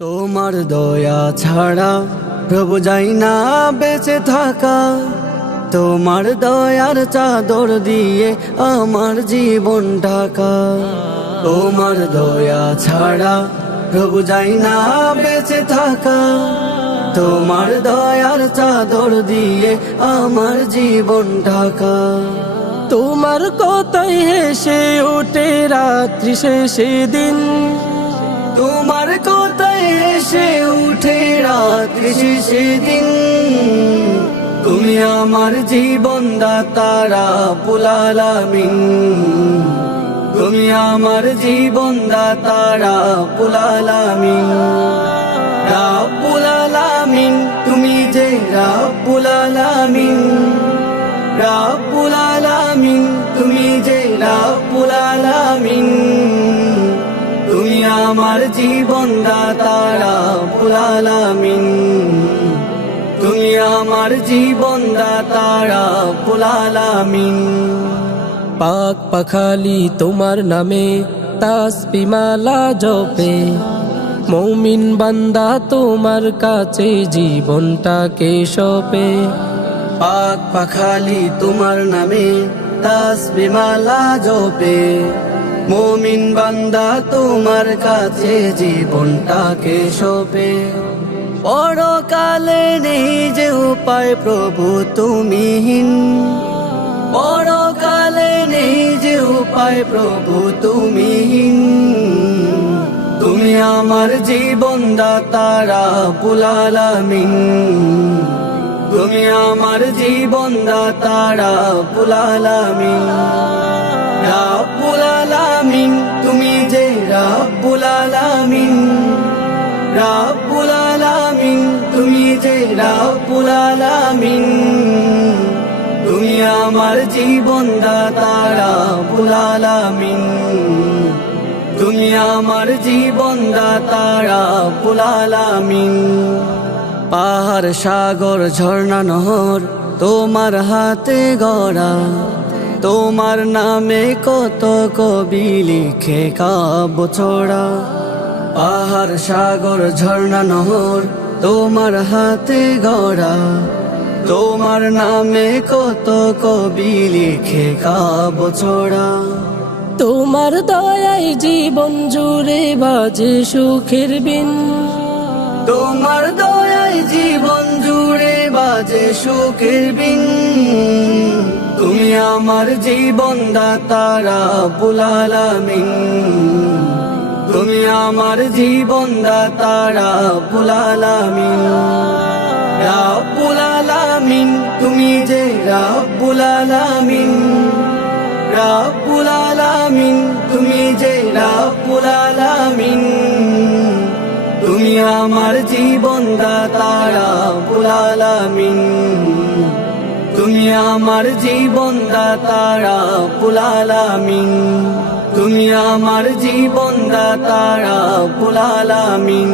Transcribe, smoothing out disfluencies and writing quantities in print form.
তোমার দয়া ছাড়া প্রভু যাই না বেঁচে থাকা। তোমার দয়ার চাদর দিয়ে আমার জীবন ঢাকা। তোমার দয়া ছাড়া প্রভু যাই না বেঁচে থাকা। তোমার দয়ার চাদর দিয়ে আমার জীবন ঢাকা। তোমার কথায় হেসে ওঠে রাত্রি শেষে দিন, তোমার কথায় এসে উঠে রাত্রি শেষে দিন। তুমি আমার জীবন দাতা রাব্বুল আলামিন। তুমি আমার জীবন দাতা রাব্বুল আলামিন। রাব্বুল আলামিন তুমি যে রাব্বুল আলামিন। রাব্বুল আলামিন তুমি যে রাব্বুল আলামিন। তুমি আমার জীবন দাতা রাব্বুল আলামিন। তুমি আমার জীবন দাতা রাব্বুল আলামিন। পাক পাখালি তোমার নামে তাসবিহ মালা জপে, মুমিন বান্দা তোমার কাছে জীবনটাকে সঁপে। পাক পাখালি তোমার নামে তাসবিহ মালা জপে, মুমিন বান্দা তোমার কাছে জীবনটাকে সঁপে। পরকালে নেই যে উপায় প্রভু তুমিহীন। পরকালে নেই যে উপায় প্রভু তুমিহীন। তুমি আমার জীবন দাতা রাব্বুল আলামিন। তুমি আমার জীবন দাতা রাব্বুল আলামিন। রাব্বুল আলামিন তুমি যে রাব্বুল আলামিন। রাব্বুল আলামিন তুমি যে রাব্বুল আলামিন। তুমি আমার জীবন দাতা রাব্বুল আলামিন। তুমি আমার জীবন দাতা রাব্বুল আলামিন। পাহাড় সাগর ঝর্ণা নহর তোমার হাতে গড়া। তোমার নামে কত কবি লিখে কাব্য ছড়া। পাহাড় সাগর ঝর্ণা নহর তোমার হাতে গড়া। তোমার নামে কত কবি লিখে কাব্য ছড়া। তোমার দয়ায় জীবন জুড়ে বাজে সুখের বিন। তোমার দয়ায় জীবন জুড়ে বাজে সুখের বিন। তুমি আমার জীবন দাতা রাব্বুল আলামিন। তুমি আমার জীবন দাতা রাব্বুল আলামিন। রাব্বুল আলামিন তুমি যে রাব্বুল আলামিন। রাব্বুল আলামিন তুমি যে রাব্বুল আলামিন। তুমি আমার জীবন দাতা রাব্বুল আলামিন। তুমি আমার জীবন দাতা রাব্বুল আলামিন। তুমি আমার জীবন দাতা রাব্বুল আলামিন।